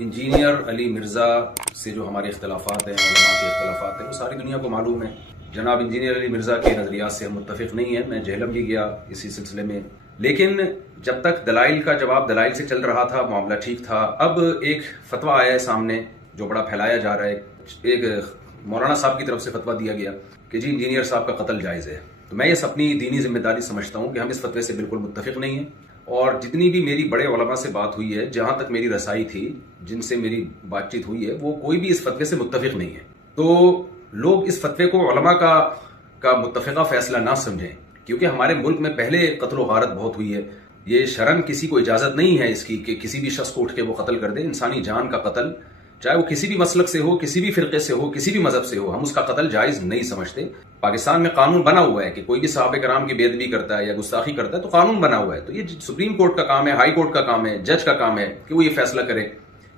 Engineer Ali Mirza से जो हमारे इख्तलाफात हैं, उलमा के इख्तलाफात हैं, वो सारी दुनिया को मालूम है। जनाब इंजीनियर अली मिर्ज़ा के नज़रियात से हम मुत्तफ़िक़ नहीं है। मैं जेहलम भी गया इसी सिलसिले में, लेकिन जब तक दलाइल का जवाब दलाइल से चल रहा था मामला ठीक था। अब एक फतवा आया है सामने जो बड़ा फैलाया जा रहा है। एक मौलाना साहब की तरफ से फतवा दिया गया कि जी इंजीनियर साहब का कत्ल जायज़ है। तो मैं ये अपनी दीनी जिम्मेदारी समझता हूँ कि हम इस फतवे से बिल्कुल मुत्तफ़िक़ नहीं है। और जितनी भी मेरी बड़े उलमा से बात हुई है, जहां तक मेरी रसाई थी, जिनसे मेरी बातचीत हुई है, वो कोई भी इस फतवे से मुत्तफिक नहीं है। तो लोग इस फतवे को उलमा का मुत्तफिका फैसला ना समझें, क्योंकि हमारे मुल्क में पहले कत्ल गारत बहुत हुई है। ये शरन किसी को इजाजत नहीं है इसकी कि किसी भी शख्स को उठ के वो कत्ल कर दे। इंसानी जान का कत्ल, चाहे वो किसी भी मसलक से हो, किसी भी फिरके से हो, किसी भी मजहब से हो, हम उसका कत्ल जायज नहीं समझते। पाकिस्तान में कानून बना हुआ है कि कोई भी साहब कराम की बेदबी करता है या गुस्ताखी करता है तो कानून बना हुआ है। तो ये सुप्रीम कोर्ट का काम है, हाई कोर्ट का काम है, जज का काम है कि वो ये फैसला करे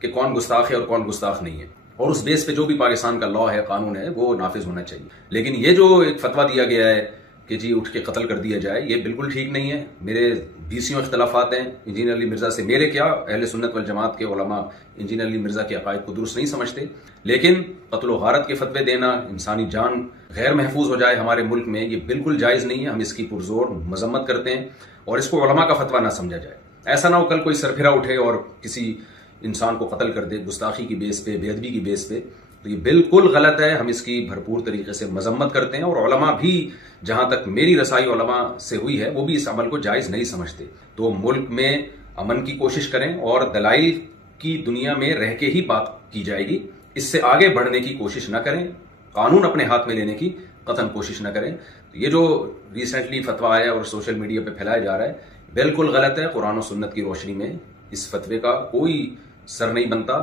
कि कौन गुस्ताख है और कौन गुस्ताख नहीं है। और उस बेस पे जो भी पाकिस्तान का लॉ है, कानून है, वो नाफिज होना चाहिए। लेकिन ये जो एक फतवा दिया गया है कि जी उठ के कत्ल कर दिया जाए, ये बिल्कुल ठीक नहीं है। मेरे 20 इख्तलाफात हैं इंजीनियर अली मिर्ज़ा से। मेरे क्या, अहले सुन्नत वल जमात के उलमा इंजीनियर अली मिर्ज़ा के अकायद को दुरुस्त नहीं समझते। लेकिन कत्ल गारत के फतवे देना, इंसानी जान गैर महफूज हो जाए हमारे मुल्क में, ये बिल्कुल जायज़ नहीं है। हम इसकी पुरजोर मजम्मत करते हैं और इसको उलमा का फतवा ना समझा जाए। ऐसा ना हो कल कोई सरफिरा उठे और किसी इंसान को कत्ल कर दे गुस्ताखी की बेस पे, बेअदबी की बेस पे। तो ये बिल्कुल गलत है। हम इसकी भरपूर तरीके से मजम्मत करते हैं और उलमा भी, जहां तक मेरी रसाई उलमा से हुई है, वो भी इस अमल को जायज नहीं समझते। तो मुल्क में अमन की कोशिश करें और दलाइल की दुनिया में रह के ही बात की जाएगी। इससे आगे बढ़ने की कोशिश न करें, कानून अपने हाथ में लेने की कतन कोशिश न करें। तो ये जो रिसेंटली फतवा आया और सोशल मीडिया पर फैलाया जा रहा है, बिल्कुल गलत है। कुरान और सुन्नत की रोशनी में इस फतवे का कोई सर नहीं बनता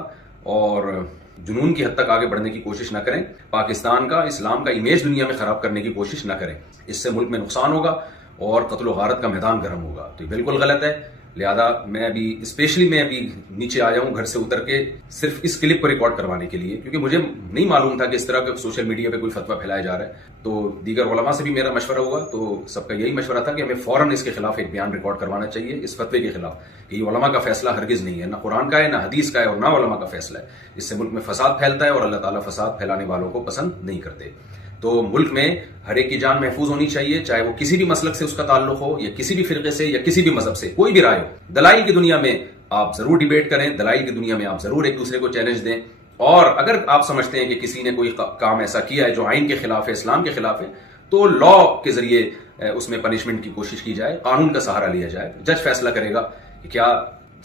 और जुनून की हद तक आगे बढ़ने की कोशिश ना करें। पाकिस्तान का, इस्लाम का इमेज दुनिया में खराब करने की कोशिश ना करें। इससे मुल्क में नुकसान होगा और कत्ल गारत का मैदान गर्म होगा। तो ये बिल्कुल गलत है। लिहाजा मैं अभी नीचे आया हूं घर से उतर के सिर्फ इस क्लिप को रिकॉर्ड करवाने के लिए, क्योंकि मुझे नहीं मालूम था कि इस तरह का सोशल मीडिया पे कोई फतवा फैलाया जा रहा है। तो दीगर उलमा से भी मेरा मशवरा हुआ, तो सबका यही मशवरा था कि हमें फौरन इसके खिलाफ एक बयान रिकॉर्ड करवाना चाहिए, इस फतवे के खिलाफ, कि ये उलमा का फैसला हरगिज नहीं है, ना कुरान का है, ना हदीस का है और ना उलमा का फैसला है। इससे मुल्क में फसाद फैलता है और अल्लाह ताला फसाद फैलाने वालों को पसंद नहीं करते। तो मुल्क में हर एक की जान महफूज होनी चाहिए, चाहे वो किसी भी मसलक से उसका ताल्लुक हो या किसी भी फिरके से या किसी भी मजहब से, कोई भी राय हो। दलाइल की दुनिया में आप जरूर डिबेट करें, दलाइल की दुनिया में आप जरूर एक दूसरे को चैलेंज दें। और अगर आप समझते हैं कि किसी ने कोई काम ऐसा किया है जो आइन के खिलाफ है, इस्लाम के खिलाफ है, तो लॉ के जरिए उसमें पनिशमेंट की कोशिश की जाए, कानून का सहारा लिया जाए। जज फैसला करेगा कि क्या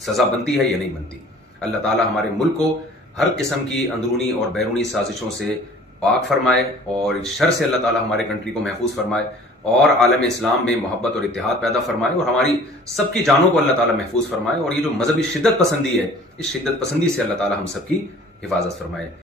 सजा बनती है या नहीं बनती। अल्लाह ताला हमारे मुल्क को हर किस्म की अंदरूनी और बैरूनी साजिशों से पाक फरमाए और इस शर से अल्लाह ताला हमारे कंट्री को महफूज फरमाए और आलम इस्लाम में मोहब्बत और इत्तेहाद पैदा फरमाए और हमारी सबकी जानों को अल्लाह ताला महफूज फरमाए। और ये जो मजहबी शिद्दत पसंदी है, इस शिद्दत पसंदी से अल्लाह ताला हम सबकी हिफाजत फरमाए।